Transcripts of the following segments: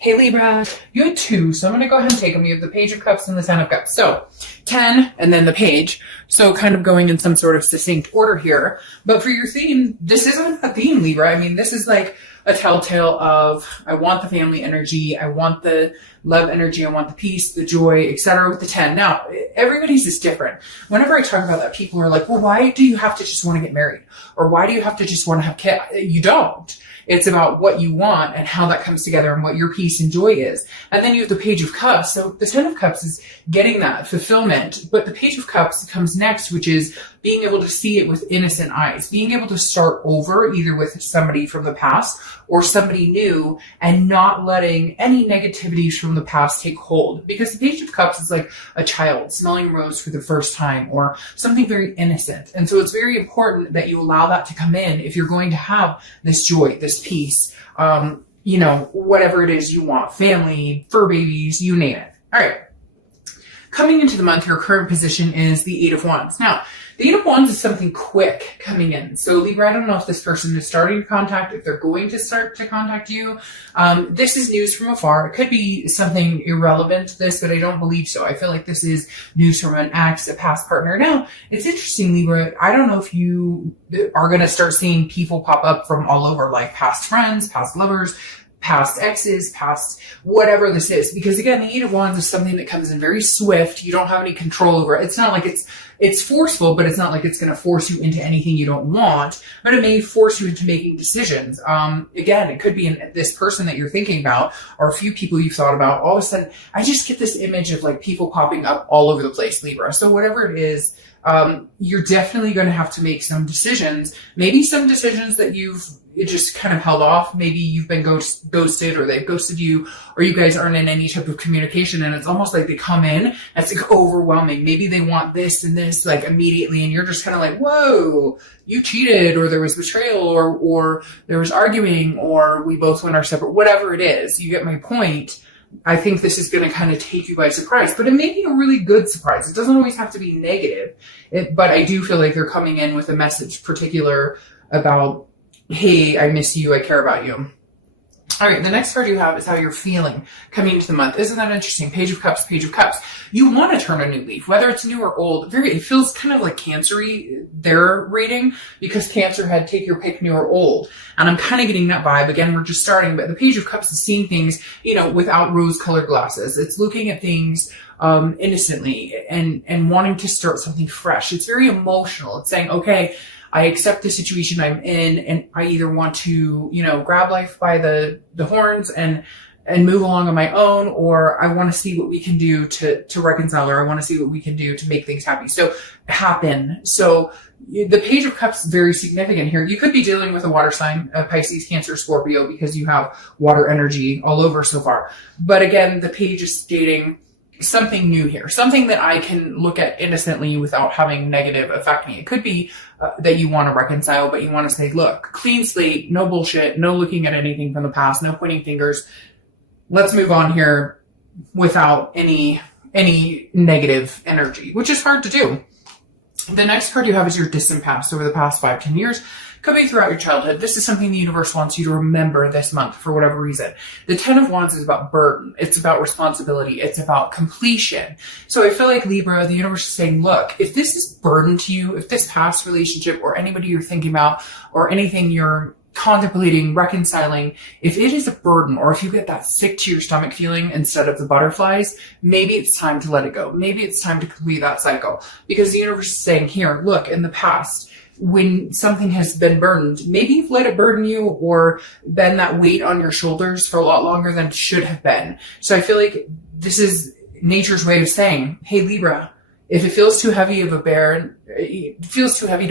Hey Libra, you had two, so I'm going to go ahead and take them. You have the Page of Cups and the Ten of Cups. So 10 and then the Page. So kind of going in some sort of succinct order here. But for your theme, this isn't a theme, Libra. I mean, this is like a telltale of, I want the family energy, I want the love energy, I want the peace, the joy, etc. with the 10. Now, everybody's is different. Whenever I talk about that, people are like, well, why do you have to just want to get married? Or why do you have to just want to have kids? You don't. It's about what you want and how that comes together and what your peace and joy is. And then you have the Page of Cups. So the Ten of Cups is getting that fulfillment. But the Page of Cups comes next, which is being able to see it with innocent eyes, being able to start over either with somebody from the past or somebody new and not letting any negativities from the past take hold. Because the Page of Cups is like a child smelling a rose for the first time or something very innocent. And so it's very important that you allow that to come in if you're going to have this joy, this peace, whatever it is you want, family, fur babies, you name it. All right. Coming into the month, your current position is the Eight of Wands. Now, the Eight of Wands is something quick coming in. So Libra, I don't know if this person is starting to contact, if they're going to start to contact you. This is news from afar. It could be something irrelevant to this, but I don't believe so. I feel like this is news from an ex, a past partner. Now, it's interesting, Libra. I don't know if you are going to start seeing people pop up from all over, like past friends, past lovers, past exes, past whatever this is. Because again, the Eight of Wands is something that comes in very swift. You don't have any control over it. It's not like it's forceful, but it's not like it's going to force you into anything you don't want, but it may force you into making decisions. Again, it could be this person that you're thinking about or a few people you've thought about. All of a sudden, I just get this image of like people popping up all over the place, Libra. So whatever it is, you're definitely going to have to make some decisions, maybe some decisions that you've just kind of held off. Maybe you've been ghosted or they've ghosted you or you guys aren't in any type of communication and it's almost like they come in, it's like overwhelming. Maybe they want this and this like immediately and you're just kind of like, whoa, you cheated or there was betrayal or there was arguing or we both went our separate, whatever it is. You get my point. I think this is going to kind of take you by surprise, but it may be a really good surprise. It doesn't always have to be negative, but I do feel like they're coming in with a message particular about, hey, I miss you, I care about you. All right, the next card you have is how you're feeling coming into the month. Isn't that interesting? Page of Cups, Page of Cups. You want to turn a new leaf, whether it's new or old. It feels kind of like Cancer-y, their reading, because Cancer had take your pick, new or old. And I'm kind of getting that vibe. Again, we're just starting, but the Page of Cups is seeing things, without rose-colored glasses. It's looking at things innocently and wanting to start something fresh. It's very emotional. It's saying, okay, I accept the situation I'm in and I either want to, grab life by the horns and move along on my own, or I want to see what we can do to reconcile, or I want to see what we can do to make things happy. So the Page of Cups is very significant here. You could be dealing with a water sign, Pisces, Cancer, Scorpio, because you have water energy all over so far. But again, the page is stating something new here, something that I can look at innocently without having negative affect me. It could be that you want to reconcile, but you want to say, look, clean slate, no bullshit, no looking at anything from the past, no pointing fingers. Let's move on here without any negative energy, which is hard to do. The next card you have is your distant past over the past 5-10 years. Could be throughout your childhood. This is something the universe wants you to remember this month for whatever reason. The Ten of Wands is about burden. It's about responsibility. It's about completion. So I feel like Libra, the universe is saying, look, if this is burden to you, if this past relationship or anybody you're thinking about or anything you're contemplating, reconciling, if it is a burden or if you get that sick to your stomach feeling instead of the butterflies, maybe it's time to let it go. Maybe it's time to complete that cycle, because the universe is saying, here, look, in the past, when something has been burdened, maybe you've let it burden you or been that weight on your shoulders for a lot longer than it should have been. So I feel like this is nature's way of saying, hey, Libra, if it feels too heavy to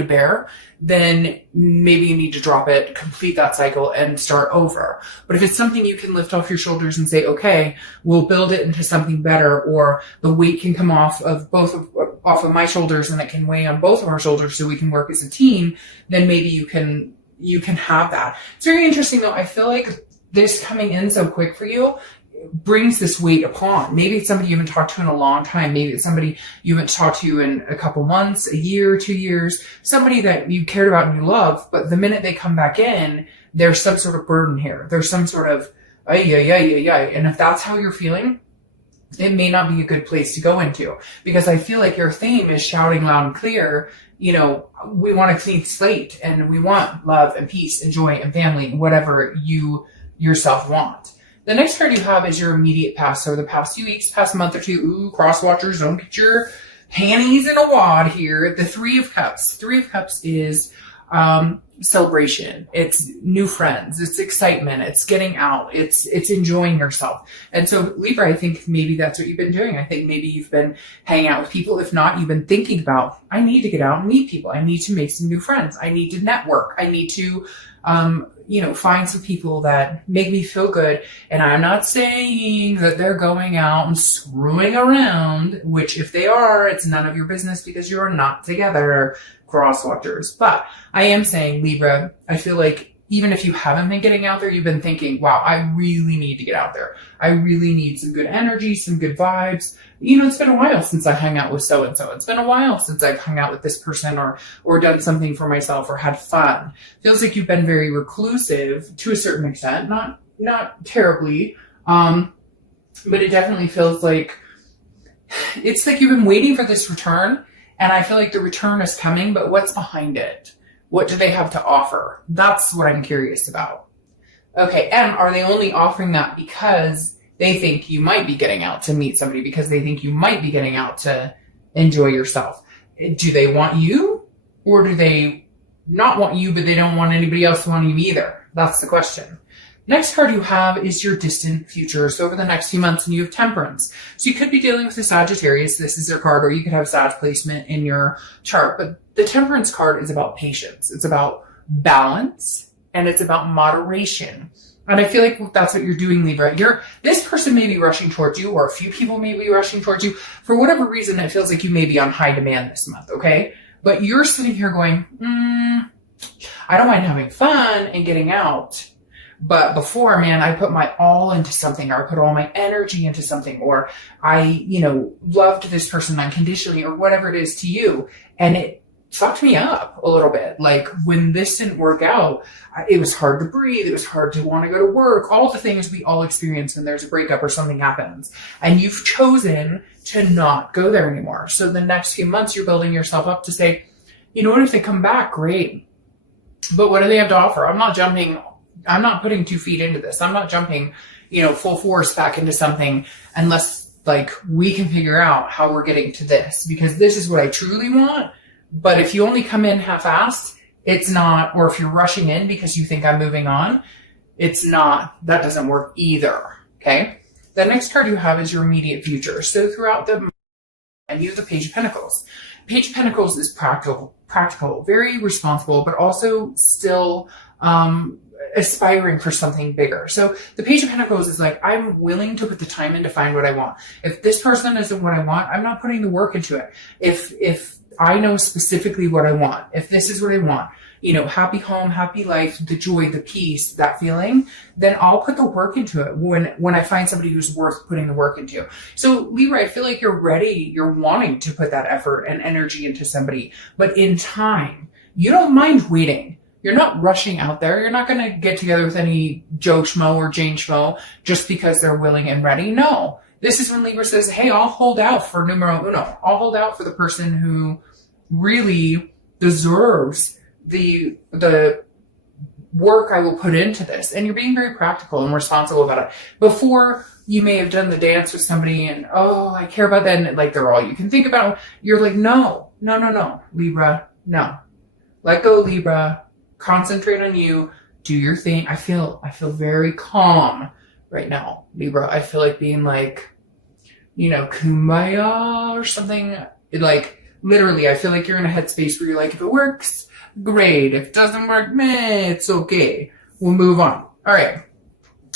bear, then maybe you need to drop it, complete that cycle and start over. But if it's something you can lift off your shoulders and say, okay, we'll build it into something better, or the weight can come off of my shoulders and it can weigh on both of our shoulders so we can work as a team, then maybe you can have that. It's very interesting though. I feel like this coming in so quick for you brings this weight upon. Maybe it's somebody you haven't talked to in a long time. Maybe it's somebody you haven't talked to in a couple months, a year, 2 years, somebody that you cared about and you love. But the minute they come back in, there's some sort of burden here. There's some sort of Ay, ay, ay, ay, ay. And if that's how you're feeling, it may not be a good place to go into, because I feel like your theme is shouting loud and clear, you know, we want a clean slate and we want love and peace and joy and family, whatever you yourself want. The next card you have is your immediate past. So the past few weeks, past month or two. Ooh, cross watchers, don't get your panties in a wad here. The Three of Cups. Three of Cups is celebration. It's new friends. It's excitement. It's getting out. It's enjoying yourself. And so Libra, I think maybe that's what you've been doing. I think maybe you've been hanging out with people. If not, you've been thinking about, I need to get out and meet people. I need to make some new friends. I need to network. I need to, find some people that make me feel good. And I'm not saying that they're going out and screwing around, which if they are, it's none of your business because you're not together, cross watchers. But I am saying, Libra, I feel like even if you haven't been getting out there, you've been thinking, wow, I really need to get out there. I really need some good energy, some good vibes. You know, it's been a while since I hung out with so-and-so. It's been a while since I've hung out with this person or done something for myself or had fun. Feels like you've been very reclusive to a certain extent, not terribly. But it definitely feels like it's like you've been waiting for this return. And I feel like the return is coming, but what's behind it? What do they have to offer? That's what I'm curious about. Okay, and are they only offering that because they think you might be getting out to meet somebody, because they think you might be getting out to enjoy yourself? Do they want you, or do they not want you, but they don't want anybody else to want you either? That's the question. Next card you have is your distant future. So over the next few months, and you have Temperance. So you could be dealing with a Sagittarius. This is their card, or you could have Sag placement in your chart. But the Temperance card is about patience. It's about balance, and it's about moderation. And I feel like that's what you're doing, Libra. This person may be rushing towards you, or a few people may be rushing towards you. For whatever reason, it feels like you may be on high demand this month, okay? But you're sitting here going, I don't mind having fun and getting out. But before, man, I put my all into something, or I put all my energy into something, or I, loved this person unconditionally, or whatever it is to you. And it fucked me up a little bit. Like when this didn't work out, it was hard to breathe. It was hard to want to go to work. All the things we all experience when there's a breakup or something happens. And you've chosen to not go there anymore. So the next few months, you're building yourself up to say, you know what, if they come back, great. But what do they have to offer? I'm not putting 2 feet into this. I'm not jumping, full force back into something unless we can figure out how we're getting to this, because this is what I truly want. But if you only come in half-assed, it's not, or if you're rushing in because you think I'm moving on, it's not, that doesn't work either. Okay. The next card you have is your immediate future. So throughout and you have the Page of Pentacles. Page of Pentacles is practical, very responsible, but also still, aspiring for something bigger. So the Page of Pentacles is like, I'm willing to put the time in to find what I want. If this person isn't what I want, I'm not putting the work into it. If I know specifically what I want, if this is what I want, happy home, happy life, the joy, the peace, that feeling, then I'll put the work into it when I find somebody who's worth putting the work into. So Libra, I feel like you're ready, you're wanting to put that effort and energy into somebody, but in time. You don't mind waiting. You're not rushing out there. You're not going to get together with any Joe Schmo or Jane Schmo just because they're willing and ready. No, this is when Libra says, hey, I'll hold out for numero uno. I'll hold out for the person who really deserves the work I will put into this. And you're being very practical and responsible about it. Before, you may have done the dance with somebody and, oh, I care about that. And they're all you can think about. You're like, no, Libra, no. Let go, Libra. Concentrate on you. Do your thing. I feel very calm right now, Libra. I feel like being kumbaya or something. Literally, I feel like you're in a headspace where you're like, if it works, great. If it doesn't work, meh, it's okay. We'll move on. All right.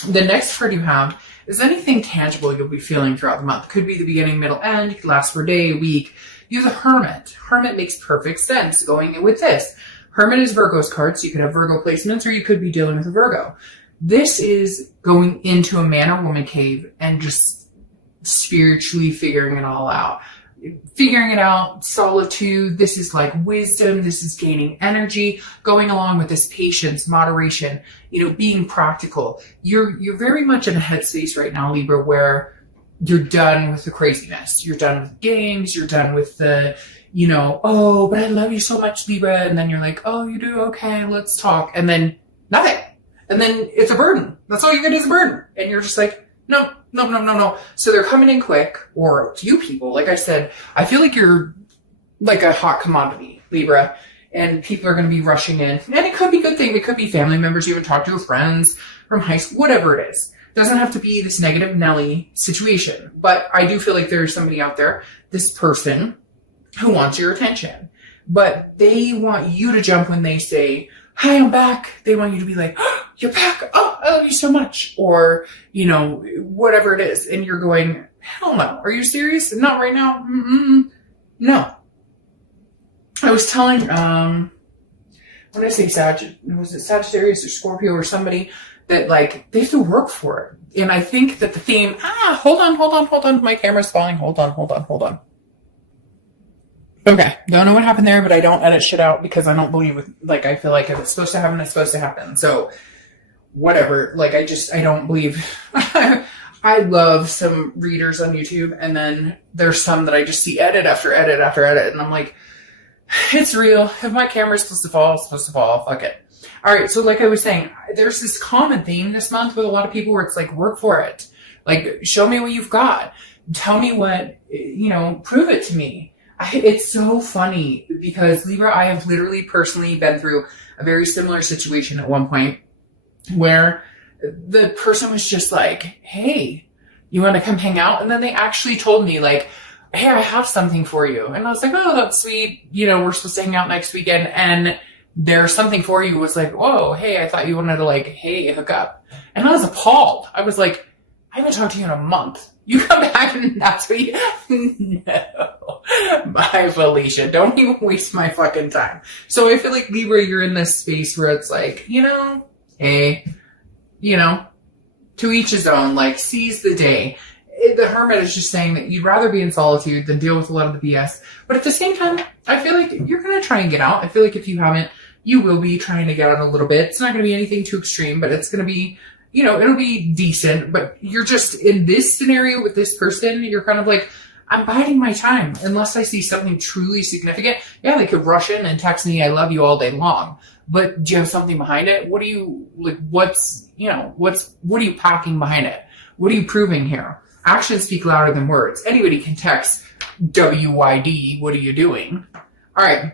The next card you have is anything tangible you'll be feeling throughout the month. Could be the beginning, middle, end. It could last for a day, a week. You have the Hermit. Hermit makes perfect sense going in with this. Hermit is Virgo's card, so you could have Virgo placements, or you could be dealing with a Virgo. This is going into a man or woman cave and just spiritually figuring it all out. figuring it out, solitude. This is like wisdom. This is gaining energy, going along with this patience, moderation, being practical. You're very much in a headspace right now, Libra, where you're done with the craziness. You're done with gangs. You're done with the, oh, but I love you so much, Libra. And then you're like, oh, you do? Okay, let's talk. And then nothing. And then it's a burden. That's all you get is a burden. And you're just like, no. So they're coming in quick, or you people, like I said, I feel like you're like a hot commodity, Libra, and people are going to be rushing in. And it could be a good thing. It could be family members you even talk to, friends from high school, whatever it is. It doesn't have to be this negative Nelly situation. But I do feel like there's somebody out there, this person, who wants your attention. But they want you to jump when they say, hi, I'm back. They want you to be like, oh, you're back. Oh, I love you so much. Or, whatever it is. And you're going, hell no. Are you serious? Not right now. No. I was telling, when I say was it Sagittarius or Scorpio or somebody that like, they have to work for it. And I think that the theme, hold on. My camera's falling. Hold on. Okay. Don't know what happened there, but I don't edit shit out because I don't believe with, like, I feel like if it's supposed to happen, it's supposed to happen. So whatever. Like, I don't believe. I love some readers on YouTube, and then there's some that I just see edit after edit after edit. And I'm like, it's real. If my camera's supposed to fall, it's supposed to fall. Fuck it. All right. So like I was saying, there's this common theme this month with a lot of people where it's like, work for it. Like, show me what you've got. Tell me what, prove it to me. It's so funny because Libra, I have literally personally been through a very similar situation at one point where the person was just like, hey, you want to come hang out? And then they actually told me like, hey, I have something for you. And I was like, oh, that's sweet. We're supposed to hang out next weekend. And there's something for you was like, whoa, hey, I thought you wanted to like, hey, hook up. And I was appalled. I was like, I haven't talked to you in a month. You come back and that's what you... No. Bye, Felicia. Don't even waste my fucking time. So I feel like, Libra, you're in this space where it's like, hey, to each his own, like, seize the day. The Hermit is just saying that you'd rather be in solitude than deal with a lot of the BS. But at the same time, I feel like you're going to try and get out. I feel like if you haven't, you will be trying to get out a little bit. It's not going to be anything too extreme, but it's going to be... it'll be decent, but you're just in this scenario with this person, you're kind of like, I'm biding my time unless I see something truly significant. Yeah, they could rush in and text me, I love you all day long. But do you have something behind it? What are you, like, what are you packing behind it? What are you proving here? Actions speak louder than words. Anybody can text WYD, what are you doing? All right.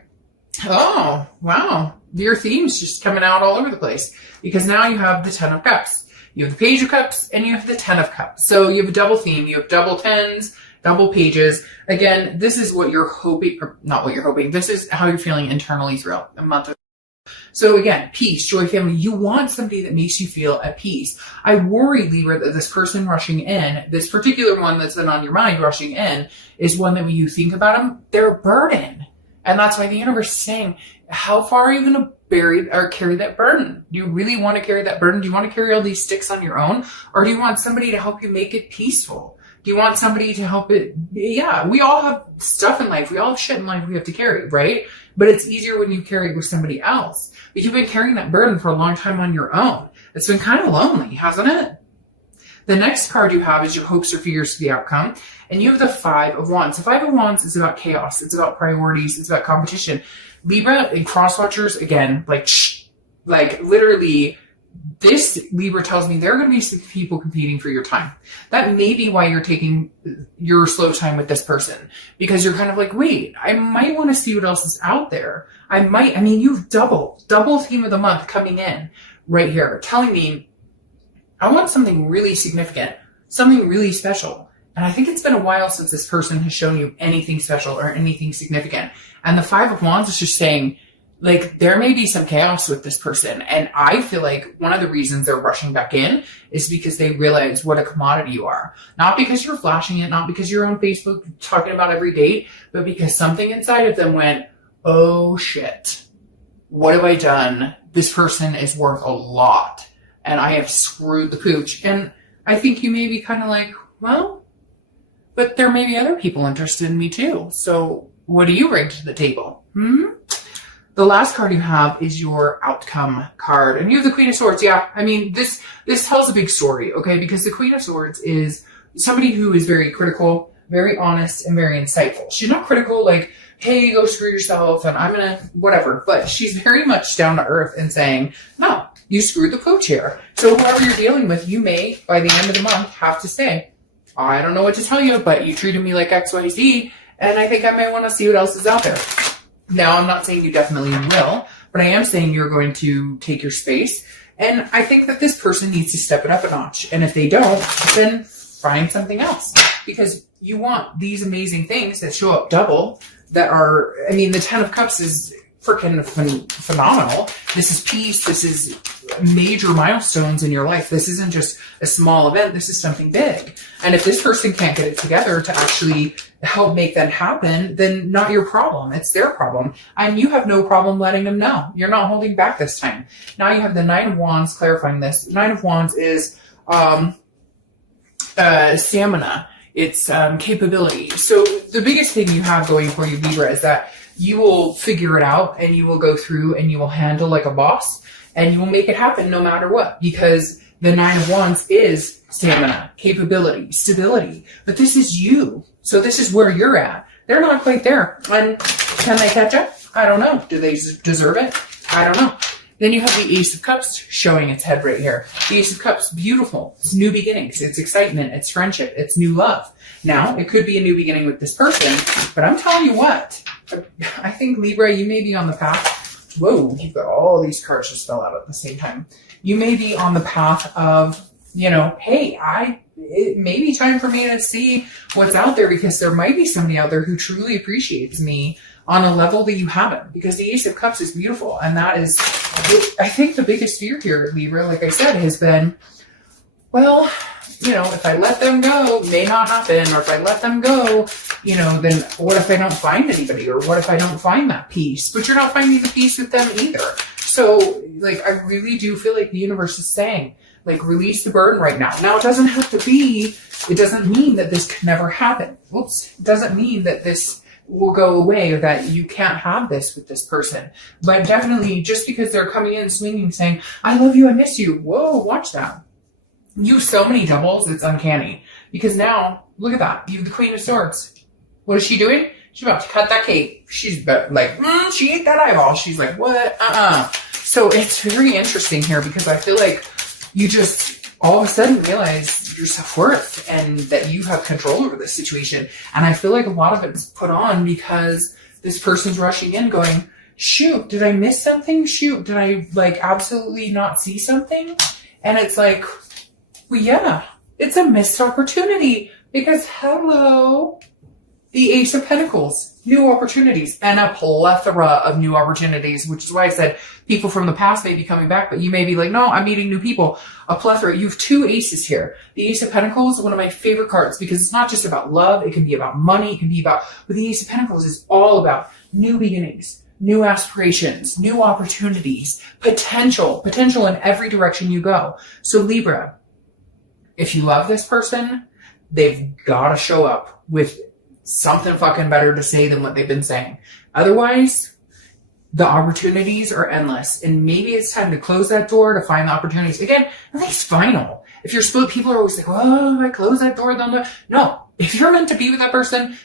Oh, wow. Your theme's just coming out all over the place because now you have the 10 of Cups. You have the Page of Cups and you have the 10 of Cups. So you have a double theme. You have double tens, double pages. Again, this is what you're hoping, or not what you're hoping. This is how you're feeling internally throughout the month. So again, peace, joy, family. You want somebody that makes you feel at peace. I worry, Libra, that this person rushing in, this particular one that's been on your mind rushing in, is one that when you think about them, they're a burden. And that's why the universe is saying, how far are you going to bury or carry that burden? Do you really want to carry that burden? Do you want to carry all these sticks on your own? Or do you want somebody to help you make it peaceful? Do you want somebody to help it? Yeah, we all have stuff in life. We all have shit in life we have to carry, right? But it's easier when you carry it with somebody else. But you've been carrying that burden for a long time on your own. It's been kind of lonely, hasn't it? The next card you have is your hopes or fears for the outcome. And you have the 5 of Wands. The 5 of Wands is about chaos. It's about priorities. It's about competition. Libra and cross-watchers, again, like literally, this Libra tells me there are going to be some people competing for your time. That may be why you're taking your slow time with this person. Because you're kind of like, wait, I might want to see what else is out there. You've double theme of the month coming in right here, telling me, I want something really significant, something really special. And I think it's been a while since this person has shown you anything special or anything significant. And the 5 of Wands is just saying, like, there may be some chaos with this person. And I feel like one of the reasons they're rushing back in is because they realize what a commodity you are. Not because you're flashing it, not because you're on Facebook talking about every date, but because something inside of them went, oh shit, what have I done? This person is worth a lot. And I have screwed the pooch. And I think you may be kind of like, well, but there may be other people interested in me too. So what do you bring to the table? The last card you have is your outcome card, and you have the Queen of Swords. Yeah, I mean, this tells a big story, okay? Because the Queen of Swords is somebody who is very critical, very honest, and very insightful. She's not critical like, hey, go screw yourself, and I'm gonna whatever. But she's very much down to earth and saying, no, you screwed the pooch here. So whoever you're dealing with, you may, by the end of the month, have to say, I don't know what to tell you, but you treated me like XYZ, and I think I may want to see what else is out there. Now, I'm not saying you definitely will, but I am saying you're going to take your space. And I think that this person needs to step it up a notch. And if they don't, then find something else. Because you want these amazing things that show up double that are, I mean, the 10 of Cups is freaking phenomenal. This is peace. This is major milestones in your life. This isn't just a small event. This is something big. And if this person can't get it together to actually help make that happen, then not your problem. It's their problem. And you have no problem letting them know. You're not holding back this time. Now you have the Nine of Wands clarifying this. The Nine of Wands is stamina. It's capability. So the biggest thing you have going for you, Libra, is that you will figure it out and you will go through and you will handle like a boss and you will make it happen no matter what, because the Nine of Wands is stamina, capability, stability. But this is you. So this is where you're at. They're not quite there. And can they catch up? I don't know. Do they deserve it? I don't know. Then you have the Ace of Cups showing its head right here. The Ace of Cups, beautiful. It's new beginnings. It's excitement. It's friendship. It's new love. Now, it could be a new beginning with this person, but I'm telling you what, I think, Libra, you may be on the path. Whoa, you've got all these cards just fell out at the same time. You may be on the path of, you know, hey, it may be time for me to see what's out there, because there might be somebody out there who truly appreciates me on a level that you haven't, because the Ace of Cups is beautiful. And that is, I think, the biggest fear here, Libra, like I said, has been, well, you know, if I let them go, it may not happen. Or if I let them go, you know, then what if I don't find anybody? Or what if I don't find that peace? But you're not finding the peace with them either. So, like, I really do feel like the universe is saying, like, release the burden right now. Now, it doesn't have to be, it doesn't mean that this can never happen. Oops. It doesn't mean that this will go away or that you can't have this with this person. But definitely, just because they're coming in swinging, saying, I love you, I miss you. Whoa, watch that. You have so many doubles, it's uncanny. Because now, look at that. You have the Queen of Swords. What is she doing? She's about to cut that cake. She's like, she ate that eyeball. She's like, what? So it's very interesting here, because I feel like you just all of a sudden realize your self-worth and that you have control over this situation. And I feel like a lot of it's put on because this person's rushing in going, shoot, did I miss something? Shoot, did I like absolutely not see something? And it's like, well, yeah, it's a missed opportunity, because hello, the Ace of Pentacles, new opportunities, and a plethora of new opportunities, which is why I said people from the past may be coming back, but you may be like, no, I'm meeting new people. A plethora. You have two aces here. The Ace of Pentacles is one of my favorite cards, because it's not just about love. It can be about money. It can be about, but the Ace of Pentacles is all about new beginnings, new aspirations, new opportunities, potential in every direction you go. So Libra, if you love this person, they've got to show up with something fucking better to say than what they've been saying. Otherwise, the opportunities are endless. And maybe it's time to close that door to find the opportunities. Again, nothing's final. If you're split, people are always like, oh, if I close that door, then no. If you're meant to be with that person,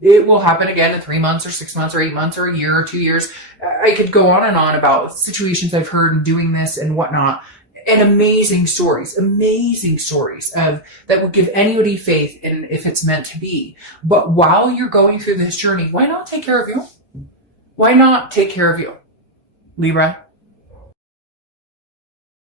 it will happen again in 3 months or 6 months or 8 months or a year or 2 years. I could go on and on about situations I've heard and doing this and whatnot. And amazing stories of that would give anybody faith in if it's meant to be. But while you're going through this journey, why not take care of you? Why not take care of you, Libra?